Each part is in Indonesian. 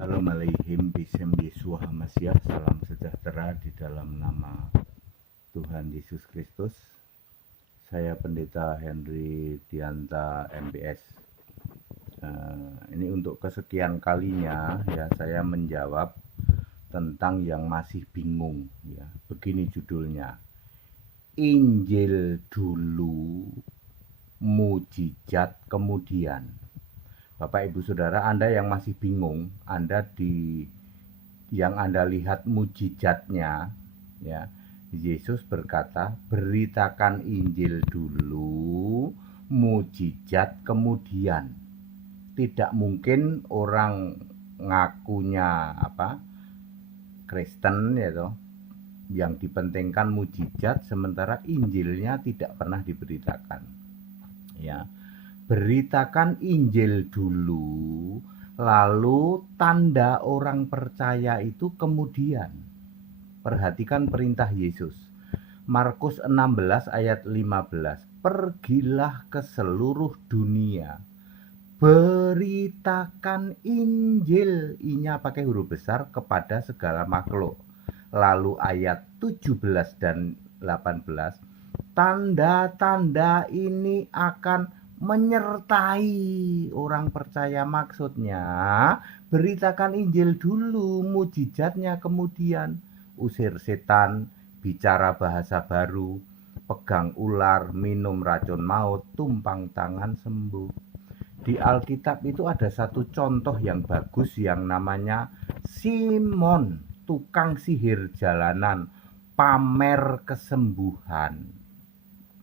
Shalom Aleihim, Bisem Yeshua HaMashiach, salam sejahtera di dalam nama Tuhan Yesus Kristus. Saya Pendeta Henry Dianta MBS. Ini untuk kesekian kalinya ya saya menjawab tentang yang masih bingung ya. Begini judulnya, Injil dulu, mujizat kemudian. Bapak Ibu Saudara, Anda yang masih bingung, yang Anda lihat mujizatnya ya. Yesus berkata, beritakan Injil dulu, mujizat kemudian. Tidak mungkin orang ngakunya Kristen ya toh, yang dipentingkan mujizat sementara Injilnya tidak pernah diberitakan. Ya. Beritakan Injil dulu, lalu tanda orang percaya itu kemudian. Perhatikan perintah Yesus. Markus 16 ayat 15. Pergilah ke seluruh dunia, beritakan Injil, I-nya pakai huruf besar, kepada segala makhluk. Lalu ayat 17 dan 18. Tanda-tanda ini akan menyertai orang percaya, maksudnya beritakan Injil dulu, mujizatnya kemudian. Usir setan, bicara bahasa baru, pegang ular, minum racun maut, tumpang tangan sembuh. Di Alkitab itu ada satu contoh yang bagus yang namanya Simon, tukang sihir jalanan, pamer kesembuhan.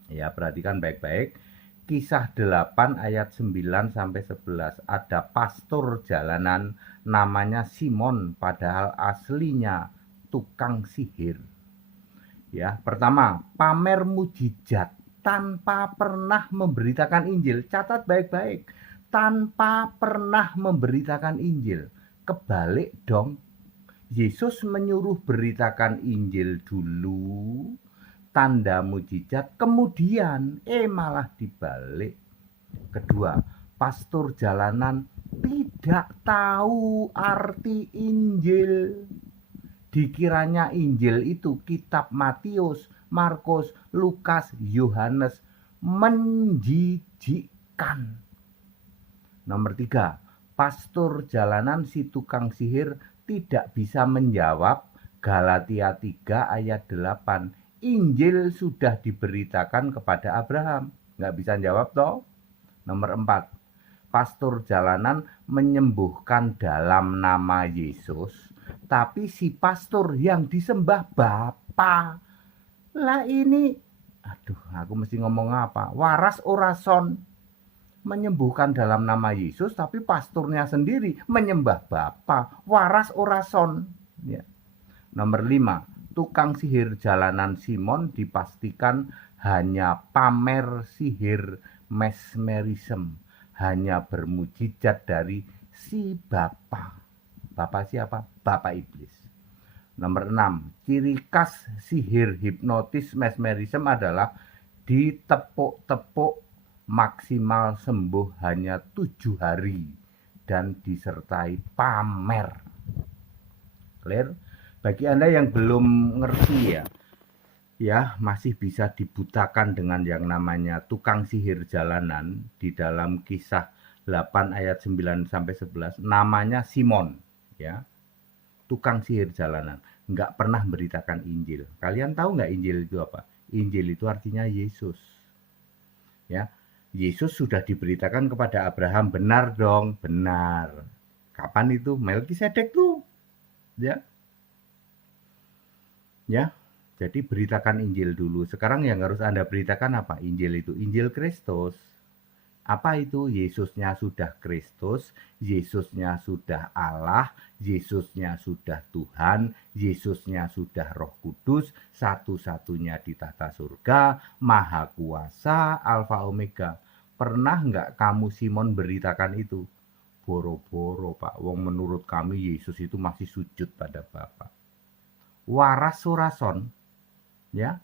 Ya, perhatikan baik-baik. Kisah 8 ayat 9 sampai 11. Ada pastor jalanan namanya Simon, padahal aslinya tukang sihir. Ya, pertama, pamer mujizat tanpa pernah memberitakan Injil. Catat baik-baik. Tanpa pernah memberitakan Injil. Kebalik dong. Yesus menyuruh beritakan Injil dulu, tanda mujizat kemudian, malah dibalik. Kedua, pastor jalanan tidak tahu arti Injil. Dikiranya Injil itu kitab Matius, Markus, Lukas, Yohanes. Menjijikkan. Nomor 3, pastor jalanan si tukang sihir tidak bisa menjawab Galatia 3 ayat 8. Injil sudah diberitakan kepada Abraham. Nggak bisa jawab toh. Nomor 4, pastor jalanan menyembuhkan dalam nama Yesus, tapi si pastor yang disembah Bapa. Lah ini, aku mesti ngomong apa? Waras orason. Menyembuhkan dalam nama Yesus, tapi pastornya sendiri menyembah Bapa. Waras orason. Ya. Nomor 5, tukang sihir jalanan Simon dipastikan hanya pamer sihir mesmerism, hanya bermujizat dari si Bapa. Bapa siapa? Bapa iblis. Nomor 6, ciri khas sihir hipnotis mesmerism adalah ditepuk-tepuk, maksimal sembuh hanya 7 hari dan disertai pamer. Clear? Bagi Anda yang belum ngerti ya masih bisa dibutakan dengan yang namanya tukang sihir jalanan. Di dalam Kisah 8 ayat 9 sampai 11 namanya Simon ya. Tukang sihir jalanan, nggak pernah beritakan Injil. Kalian tahu nggak Injil itu apa? Injil itu artinya Yesus. Ya, Yesus sudah diberitakan kepada Abraham, benar dong, benar. Kapan itu? Melkisedek tuh, ya. Ya, jadi beritakan Injil dulu. Sekarang yang harus Anda beritakan apa? Injil itu, Injil Kristus. Apa itu? Yesusnya sudah Kristus, Yesusnya sudah Allah, Yesusnya sudah Tuhan, Yesusnya sudah Roh Kudus, satu-satunya di tata surga, Maha Kuasa, Alfa Omega. Pernah nggak kamu Simon beritakan itu? Boro-boro Pak, wong menurut kami Yesus itu masih sujud pada Bapa. Waras surason, ya,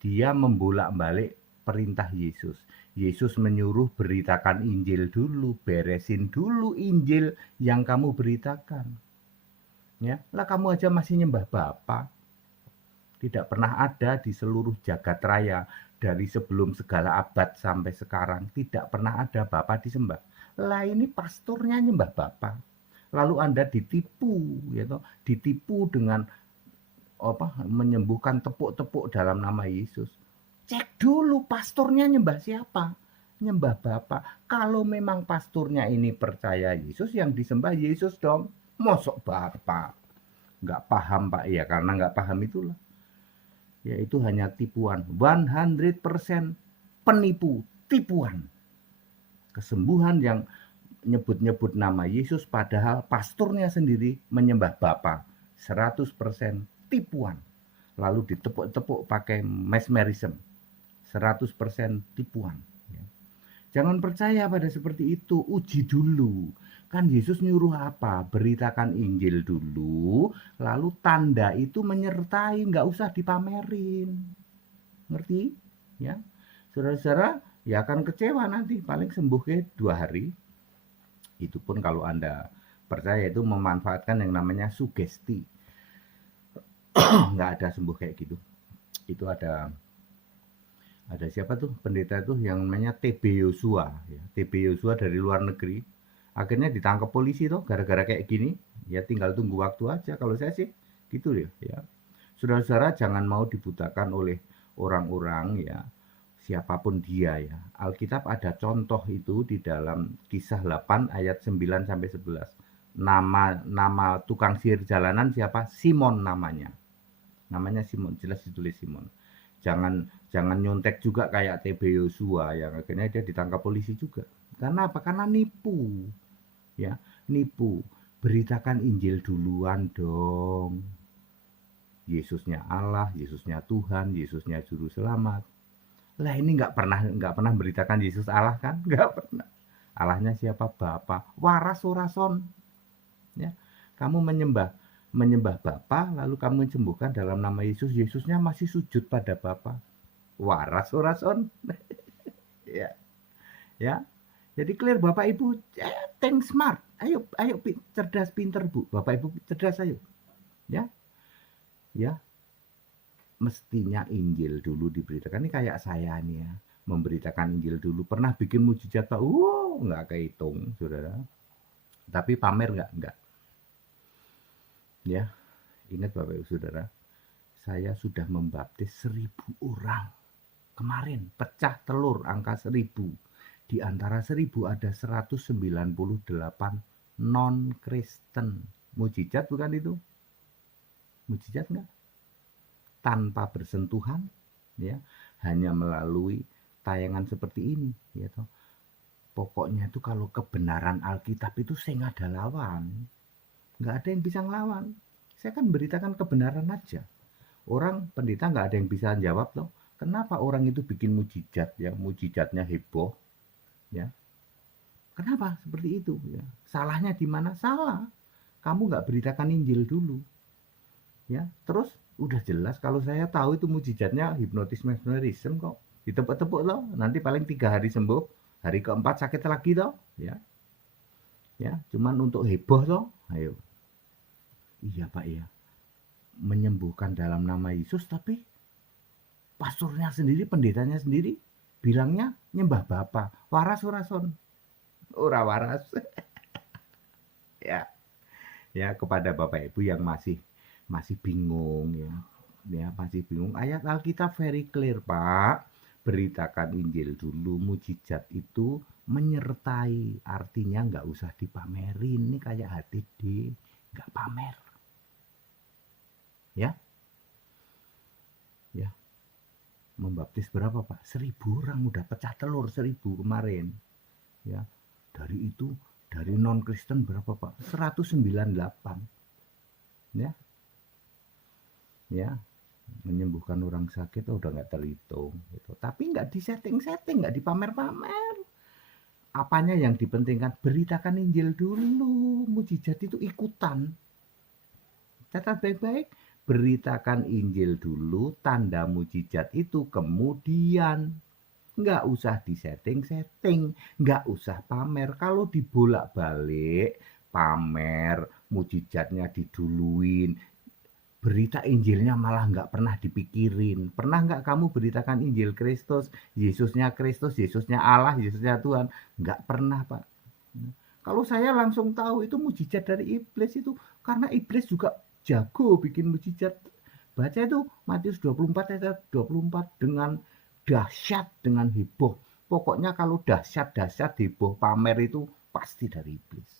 dia membolak-balik perintah Yesus. Yesus menyuruh beritakan Injil dulu, beresin dulu Injil yang kamu beritakan. Ya, lah kamu aja masih nyembah Bapa. Tidak pernah ada di seluruh jagat raya dari sebelum segala abad sampai sekarang tidak pernah ada Bapa disembah. Lah ini pastornya nyembah Bapa. Lalu Anda ditipu, ya toh, ditipu dengan menyembuhkan tepuk-tepuk dalam nama Yesus. Cek dulu pastornya nyembah siapa? Nyembah Bapa. Kalau memang pastornya ini percaya Yesus, yang disembah Yesus dong. Mosok Bapa. Nggak paham Pak, ya karena nggak paham itulah. Ya itu hanya tipuan. 100% penipu, tipuan. Kesembuhan yang nyebut-nyebut nama Yesus padahal pastornya sendiri menyembah Bapa. 100% tipuan. Lalu ditepuk-tepuk pakai mesmerism. 100% tipuan. Jangan percaya pada seperti itu, uji dulu. Kan Yesus nyuruh apa? Beritakan Injil dulu, lalu tanda itu menyertai, nggak usah dipamerin. Ngerti? Ya, saudara-saudara, ya akan kecewa nanti, paling sembuh ke 2 hari. Itu pun kalau Anda percaya itu memanfaatkan yang namanya sugesti. Nggak ada sembuh kayak gitu. Itu ada siapa tuh pendeta tuh yang namanya TB Yosua ya. TB Yosua dari luar negeri akhirnya ditangkap polisi tuh gara-gara kayak gini. Ya tinggal tunggu waktu aja, kalau saya sih gitu ya. Saudara-saudara, jangan mau dibutakan oleh orang-orang ya, siapapun dia ya. Alkitab ada contoh itu di dalam Kisah 8 ayat 9 sampai 11. Nama tukang sihir jalanan siapa? Simon namanya. Namanya Simon, jelas ditulis Simon. Jangan nyontek juga kayak TB Yosua yang akhirnya dia ditangkap polisi juga. Karena apa? Karena nipu. Ya, nipu. Beritakan Injil duluan dong. Yesusnya Allah, Yesusnya Tuhan, Yesusnya juru selamat. Lah ini nggak pernah beritakan Yesus Allah kan? Nggak pernah. Allahnya siapa? Bapa. Waras orason. Ya, kamu menyembah Bapa, lalu kamu sembuhkan dalam nama Yesus. Yesusnya masih sujud pada Bapa. Waras orason. Ya, ya. Jadi clear Bapak Ibu, think smart. Ayo cerdas pinter Bu. Bapak Ibu cerdas ayo. Ya. Ya. Mestinya Injil dulu diberitakan. Ini kayak saya nih ya, memberitakan Injil dulu. Pernah bikin mujizat Pak? Nggak kehitung, Saudara. Tapi pamer nggak. Ya, ingat Bapak Ibu Saudara, saya sudah membaptis 1.000 orang. Kemarin pecah telur angka 1.000. Di antara 1.000 ada 198 non-Kristen. Mujizat bukan itu? Mujizat nggak? Tanpa bersentuhan, ya, hanya melalui tayangan seperti ini, ya toh. Pokoknya itu kalau kebenaran Alkitab itu saya nggak ada lawan, nggak ada yang bisa ngelawan. Saya kan beritakan kebenaran aja. Orang pendeta nggak ada yang bisa jawab loh. Kenapa orang itu bikin mujizat ya, mujizatnya heboh, ya? Kenapa seperti itu? Ya, salahnya di mana? Salah. Kamu nggak beritakan Injil dulu, ya. Terus udah jelas kalau saya tahu itu mujizatnya hipnotis mesmerism kok. Ditepuk-tepuk loh, nanti paling 3 hari sembuh, hari keempat sakit lagi toh, ya. Ya, cuman untuk heboh toh. Ayo. Iya Pak ya. Menyembuhkan dalam nama Yesus tapi pastornya sendiri, pendetanya sendiri bilangnya nyembah Bapa. Waras orason. Ora waras. Ya. Ya, kepada Bapak Ibu yang masih bingung ya. Ya, masih bingung. Ayat Alkitab very clear, Pak. Beritakan Injil dulu, mujizat itu menyertai. Artinya nggak usah dipamerin. Ini kayak HTD, nggak pamer. Ya. Ya. Membaptis berapa, Pak? 1.000 orang udah pecah telur 1.000 kemarin. Ya. Dari itu, dari non-Kristen berapa, Pak? 198. Ya. Ya, menyembuhkan orang sakit udah nggak terhitung gitu. Tapi nggak disetting-setting, nggak dipamer-pamer. Apanya yang dipentingkan? Beritakan Injil dulu. Mujizat itu ikutan. Catat baik-baik. Beritakan Injil dulu, tanda mujizat itu kemudian. nggak usah disetting-setting, nggak usah pamer. Kalau dibolak-balik, pamer, mujizatnya diduluin, berita Injilnya malah nggak pernah dipikirin. Pernah nggak kamu beritakan Injil Kristus, Kristus, Yesusnya Allah, Yesusnya Tuhan? Nggak pernah, Pak. Kalau saya langsung tahu itu mujizat dari iblis itu, karena iblis juga jago bikin mujizat. Baca itu Matius 24 ayat 24 dengan dahsyat, dengan heboh. Pokoknya kalau dahsyat-dahsyat, heboh, pamer itu pasti dari iblis.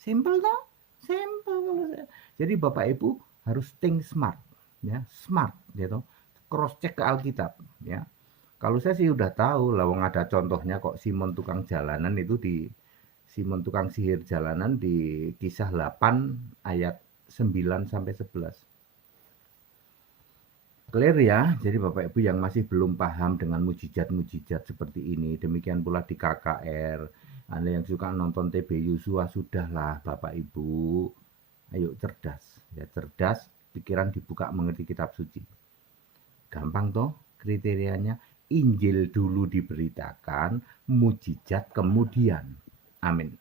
Simple toh? Simple kalau saya. Jadi Bapak Ibu harus think smart, ya, smart gitu. Cross check ke Alkitab, ya. Kalau saya sih udah tahu, lawang ada contohnya kok Simon tukang jalanan itu di Simon tukang sihir jalanan di Kisah 8 ayat 9 sampai 11. Clear ya, jadi Bapak Ibu yang masih belum paham dengan mujizat-mujizat seperti ini, demikian pula di KKR, Anda yang suka nonton TB Yosua, sudahlah Bapak Ibu, ayo cerdas, ya cerdas, pikiran dibuka mengerti kitab suci. Gampang toh kriterianya, Injil dulu diberitakan, mujizat kemudian. Amin.